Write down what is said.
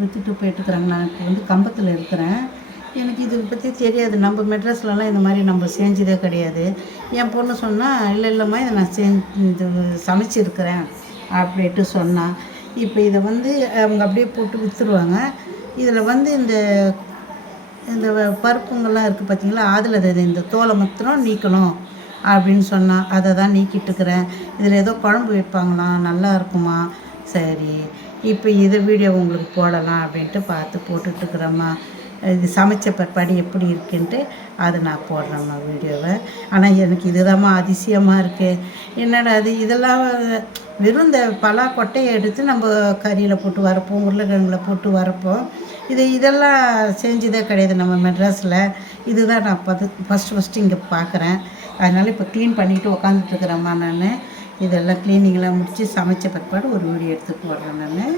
விற்றுட்டு போயிட்டுருக்குறாங்க. நான் இப்போ வந்து கம்பத்தில் இருக்கிறேன். எனக்கு இதை பற்றி தெரியாது. நம்ம மெட்ராஸ்லலாம் இந்த மாதிரி நம்ம செஞ்சதே கிடையாது. என் பொண்ணு சொன்னா, "இல்லை இல்லைம்மா இதை நான் இது சமைச்சிருக்கிறேன்" அப்படின்ட்டு சொன்னா. இப்போ இதை வந்து அவங்க அப்படியே போட்டு விற்றுருவாங்க. இதில் வந்து இந்த இந்த பருப்புங்கள்லாம் இருக்குது பார்த்தீங்களா, அதில் இந்த தோலை மாத்திரம் நீக்கணும் அப்படின்னு சொன்னா. அதை தான் நீக்கிட்டுருக்கிறேன். இதில் ஏதோ குழம்பு வைப்பாங்களாம், நல்லா இருக்குமா. சரி, இப்போ இதை வீடியோ உங்களுக்கு போடலாம் அப்படின்ட்டு பார்த்து போட்டுட்ருக்குறேம்மா. இது சமைச்ச பிற்பாடு எப்படி இருக்குன்ட்டு அதை நான் போடுறேம்மா வீடியோவை. ஆனால் எனக்கு இதுதாம்மா அதிசயமாக இருக்குது. என்னடா அது, இதெல்லாம் வெறும் இந்த பலா கொட்டையை எடுத்து நம்ம கறியில் போட்டு வறுப்போம், உருளைக்கிழங்குல போட்டு வறுப்போம். இதெல்லாம் செஞ்சதே கிடையாது நம்ம மெட்ராஸில். இதுதான் நான் ஃபஸ்ட்டு இங்கே பார்க்குறேன். அதனால் இப்போ க்ளீன் பண்ணிவிட்டு உக்காந்துட்ருக்குறேம்மா நான். இதெல்லாம் க்ளீனிங்லாம் முடித்து சமைச்ச பிற்பாடு ஒரு வீடியோ எடுத்து போடுறேன் நான்.